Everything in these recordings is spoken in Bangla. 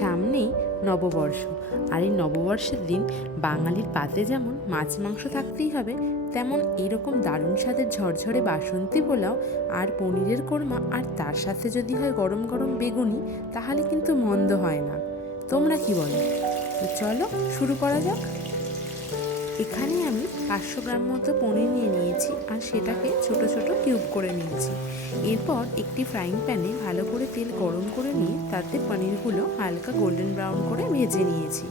সামনেই নববর্ষ, আর এই নববর্ষের দিন বাঙালির পাতে যেমন মাছ মাংস থাকতেই হবে, তেমন এরকম দারুণ স্বাদের ঝরঝরে বাসন্তী পোলাও আর পনিরের কোরমা, আর তার সাথে যদি হয় গরম গরম বেগুনি, তাহলে কিন্তু মন্দ হয় না। তোমরা কি বলো? তো চলো শুরু করা যাক। এখানে আমি 500 গ্রাম মতো পনির নিয়ে নিয়েছি, আর সেটাকে ছোট ছোট কিউব করে নিয়েছি। এরপর একটি ফ্রাইং প্যানে ভালো করে তেল গরম করে নিয়ে তাতে পনিরগুলো হালকা গোল্ডেন ব্রাউন করে ভেজে নিয়েছি।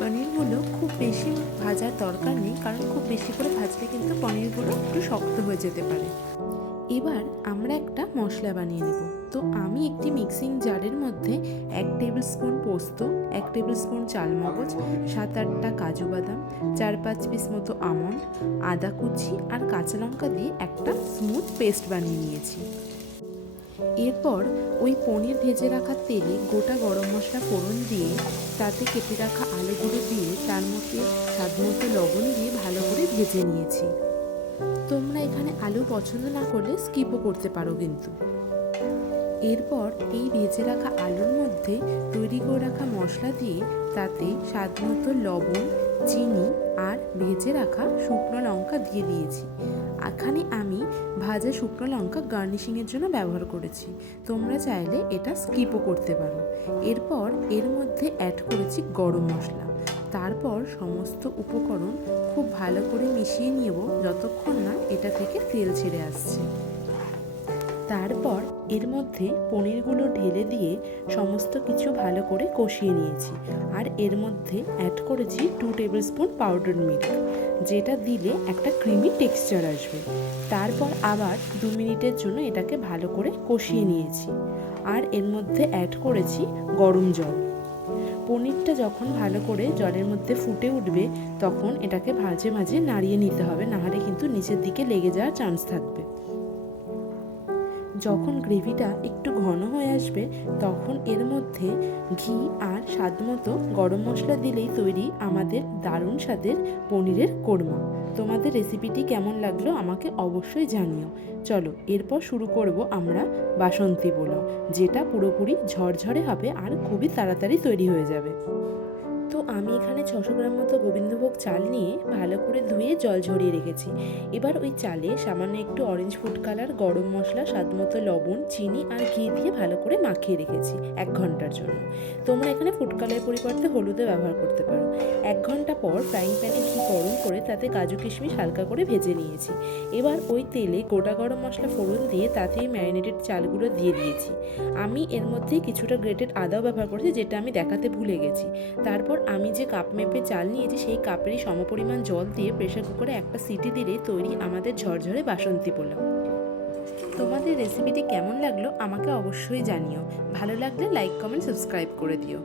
পনিরগুলো খুব বেশি ভাজার দরকার নেই, কারণ খুব বেশি করে ভাজলে কিন্তু পনিরগুলো একটু শক্ত হয়ে যেতে পারে। এবার আমরা একটা মশলা বানিয়ে নেব। তো আমি একটি মিক্সিং জারের মধ্যে 1 টেবিল স্পুন পোস্ত, 1 টেবিল স্পুন চালমগজ, 7-8টা কাজু বাদাম, 4-5 পিস মতো আমন্ড, আদা কুচি আর কাঁচা লঙ্কা দিয়ে একটা স্মুথ পেস্ট বানিয়ে নিয়েছি। এরপর ওই পনির ভেজে রাখা তেলে গোটা গরম মশলা ফোড়ন দিয়ে তাতে কেটে রাখা আলুগুলো দিয়ে তার মধ্যে স্বাদমতো লবণ দিয়ে ভালো করে ভেজে নিয়েছি। তোমরা এখানে আলু পছন্দ না করলে স্কিপও করতে পারো কিন্তু। এরপর এই ভেজে রাখা আলুর মধ্যে তৈরি করে রাখা মশলা দিয়ে তাতে স্বাদমতো লবণ, চিনি আর ভেজে রাখা শুকনো লঙ্কা দিয়ে দিয়েছি। এখানে আমি ভাজা শুকনো লঙ্কা গার্নিশিংয়ের জন্য ব্যবহার করেছি, তোমরা চাইলে এটা স্কিপও করতে পারো। এরপর এর মধ্যে অ্যাড করেছি গরম মশলা। তারপর সমস্ত উপকরণ খুব ভালো করে মিশিয়ে নেব যতক্ষণ না এটা থেকে তেল ছেড়ে আসছে। তারপর এর মধ্যে পনিরগুলো ঢেলে দিয়ে সমস্ত কিছু ভালো করে কষিয়ে নিয়েছি, আর এর মধ্যে অ্যাড করেছি 2 টেবিল স্পুন পাউডার মিল্ক, যেটা দিলে একটা ক্রিমি টেক্সচার আসবে। তারপর আবার 2 মিনিটের জন্য এটাকে ভালো করে কষিয়ে নিয়েছি, আর এর মধ্যে অ্যাড করেছি গরম জল। পনিরটা যখন ভালো করে জলের মধ্যে ফুটে উঠবে, তখন এটাকে মাঝে মাঝে নাড়িয়ে নিতে হবে, নাহলে কিন্তু নিচের দিকে লেগে যাওয়ার চান্স থাকবে। যখন গ্রেভিটা একটু ঘন হয়ে আসবে, তখন এর মধ্যে ঘি আর স্বাদমতো গরম মশলা দিলেই তৈরি আমাদের দারুণ স্বাদের পনিরের কোরমা। তোমাদের রেসিপিটি কেমন লাগলো আমাকে অবশ্যই জানিও। চলো এরপর শুরু করব আমরা বাসন্তী পোলাও, যেটা পুরোপুরি ঝরঝরে হবে আর খুবই তাড়াতাড়ি তৈরি হয়ে যাবে। তো আমি এখানে 600 গ্রাম মতো গোবিন্দভোগ চাল নিয়ে ভালো করে ধুয়ে জল ঝরিয়ে রেখেছি। এবার ওই চালে সামান্য একটু অরেঞ্জ ফুড কালার, গরম মশলা, স্বাদমতো লবণ, চিনি আর ঘি দিয়ে ভালো করে মাখিয়ে রেখেছি 1 ঘন্টার জন্য। তোমরা এখানে ফুড কালারের পরিবর্তে হলুদও ব্যবহার করতে পারো। 1 ঘন্টা পর ফ্রাইং প্যানে ঘি গরম করে তাতে কাজু কিশমিশ হালকা করে ভেজে নিয়েছি। এবার ওই তেলে গোটা গরম মশলা ফোড়ন দিয়ে তাতে ম্যারিনেটেড চালগুলো দিয়ে দিয়েছি। আমি এর মধ্যে কিছুটা গ্রেটেড আদাও ব্যবহার করেছি, যেটা আমি দেখাতে ভুলে গেছি। তারপর আমি যে কাপ মেপে চাল নিয়েছি সেই কাপেরই সমপরিমাণ জল দিয়ে প্রেসার কুকারে একটা সিটি দিলেই তৈরি আমাদের ঝরঝরে বাসন্তী পোলাও। তোমাদের রেসিপিটি কেমন লাগলো আমাকে অবশ্যই জানিও। ভালো লাগলে লাইক, কমেন্ট, সাবস্ক্রাইব করে দিও।